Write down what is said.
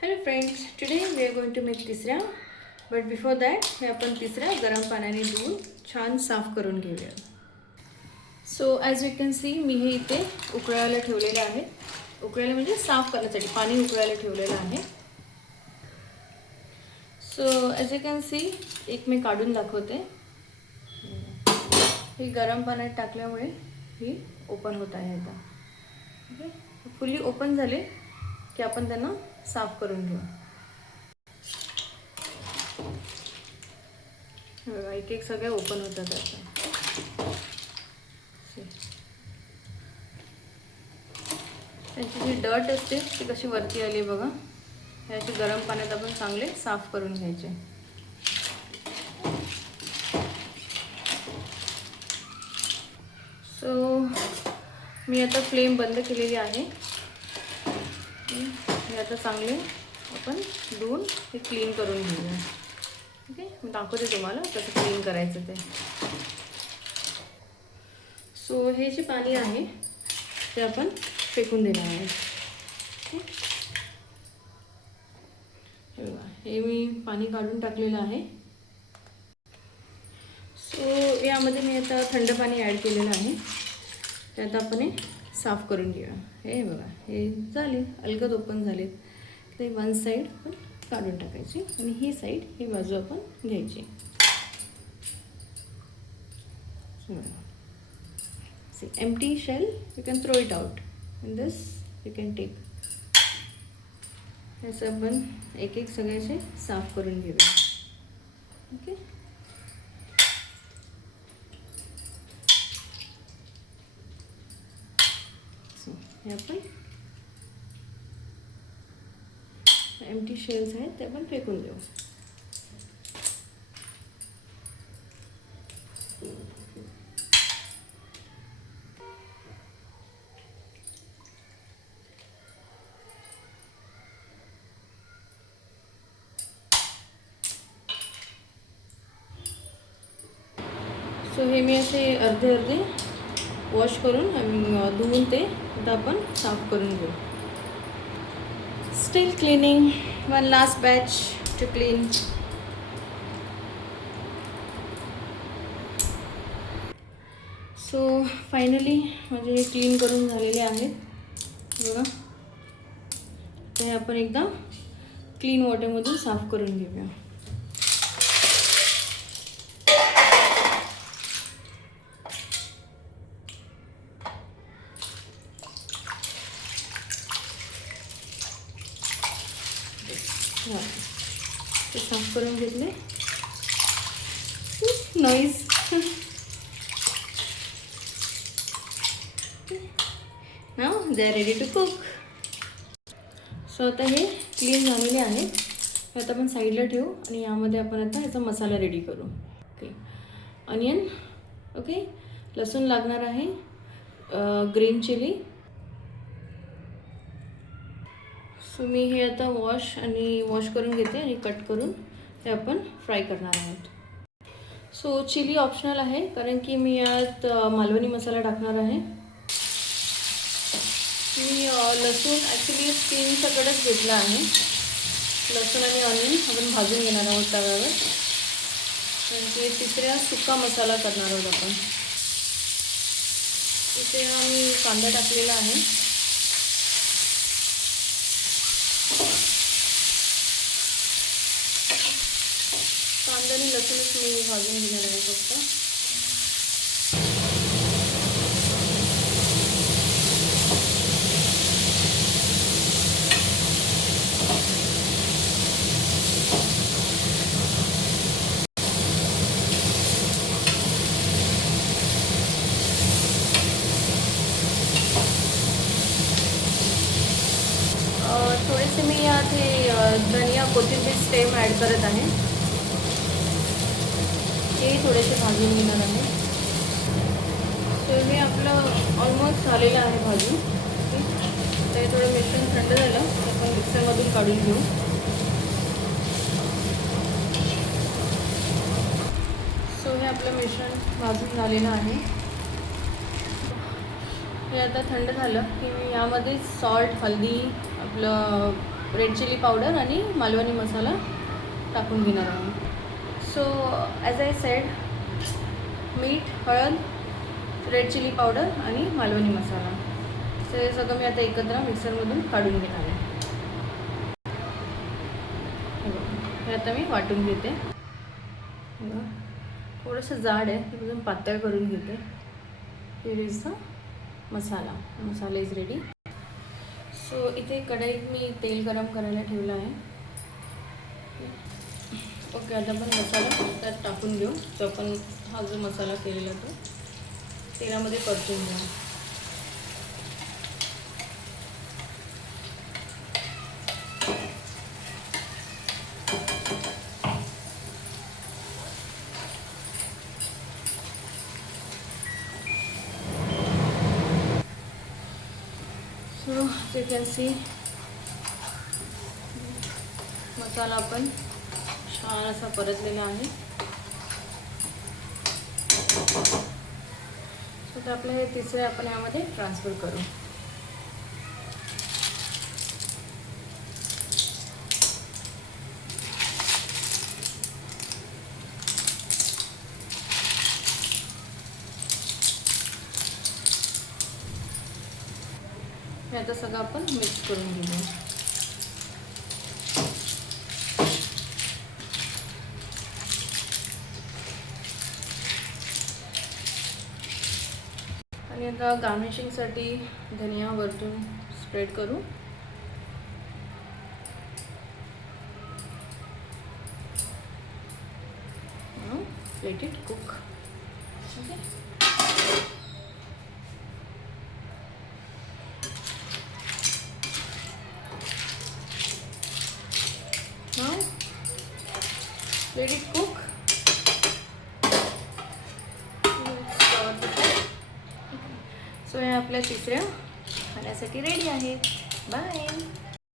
Hello friends, today we are going to make तिसऱ्या. But before that हे आपण तिसऱ्या गरम पाण्याने धुवून छान साफ करून घेऊया. So as you can see मी हे इथे उकळायला ठेवलेले आहे. उकळायला म्हणजे साफ करण्यासाठी पाणी उकळायला ठेवलेलं आहे. So as you can see एक मी काढून दाखवते. हे गरम पाण्यात टाकल्यामुळे ही ओपन होत आहे आता. ओके, फुल्ली ओपन झाले की आपण त्यांना साफ करून घेऊ. एक एक सगळे ओपन होतात आता. त्यांची जी डर्ट असते ती कशी वरती आली बघा. हे अशी गरम पाण्यात आपण चांगले साफ करून घ्यायचे. सो मी आता फ्लेम बंद केलेली आहे. हे आता चांगले आपण धुवून हे क्लीन करून घेऊया. ओके, मी दाखवते तुम्हाला कसं क्लीन करायचं ते. सो हे जे पाणी आहे ते आपण फेकून देणार आहे. हे मी पाणी काढून टाकलेलं आहे. सो यामध्ये मी आता थंड पाणी ॲड केलेलं आहे. त्यात आपण हे साफ करून घेऊया. हे बघा, हे झाले अलगद ओपन झालेत. ते वन साईड आपण काढून टाकायची आणि ही साईड ही बाजू आपण घ्यायची. See, empty shell you can throw it out and this you can take. हे आपण एक एक सगळ्याचे साफ करून घेऊया. ओके, हे आपण एम्प्टी शेल्स आहेत ते आपण फेकून देऊ. सो हे मी असे अर्धे अर्धे वॉश करून धुवून ते आता आपण साफ करून घेऊ. Still cleaning, one last batch to clean. So finally माझे हे क्लीन करून झालेले आहेत बघा. ते आपण एकदा क्लीन वॉटरमधून साफ करून घेऊया. ते साफ करून घेतले. Noise. Now they are ready to cook. So आता हे क्लीन झालेले आहे. आता आपण साईडला ठेवू आणि यामध्ये आपण आता याचा मसाला रेडी करू. ओके, अनियन, ओके, लसूण लागणार आहे, ग्रीन चिली. सो मी हे आता वॉश करून घेते आणि कट करून हे आपण फ्राय करणार आहोत. सो चिली ऑप्शनल आहे कारण की मी यात मालवणी मसाला टाकणार आहे. मी लसूण ॲक्च्युली स्किनसकटच घेतला आहे. लसूण आणि ऑनियन आपण भाजून घेणार आहोत तव्यावर. कारण की तिसऱ्या सुका मसाला करणार आहोत आपण. इथे मी कांदा टाकलेला आहे. कांदा आणि लसूणच मी भाजून घेणार आहे फक्त. थोडेसे मी यात हे धनिया कोथिंबीर स्टेम ॲड करत आहे. हे थोडेसे भाजून घेणार आहे. तर हे आपलं ऑलमोस्ट झालेलं आहे भाजून. ते थोडं मिश्रण थंड झालं तर आपण मिक्सरमधून काढून घेऊ. सो हे आपलं मिश्रण भाजून झालेलं आहे. हे आता थंड झालं की मी यामध्ये सॉल्ट, हळदी, आपलं रेड चिली पावडर आणि मालवणी मसाला टाकून घेणार आहे. सो ॲज आय सेड, मीठ, हळद, रेड चिली पावडर आणि मालवणी मसाला, सो हे सगळं मी आता एकत्र मिक्सरमधून काढून घेणार आहे. हे आता मी वाटून घेते. थोडंसं जाड आहे, ते एकदम पातळ करून घेते. Here is the masala. Masala is ready. So इथे कढईत मी तेल गरम करायला ठेवलं आहे. ओके, आता आपण मसाला त्यात टाकून घेऊ. जो आपण हा जो मसाला केलेला तो तेलामध्ये परतून घेऊ. सो यू कॅन सी मसाला आपण छान असा परतलेला आहे. सो तर आपलं हे तिसरे आपण यामध्ये ट्रान्सफर करू. हे आता सगळं आपण मिक्स करून घेऊ. आणि आता गार्निशिंगसाठी धनिया वरतून स्प्रेड करू. Let it cook. Okay, now let it cook. So हे आपल्या तिसऱ्या खाण्यासाठी रेडी आहेत. बाय.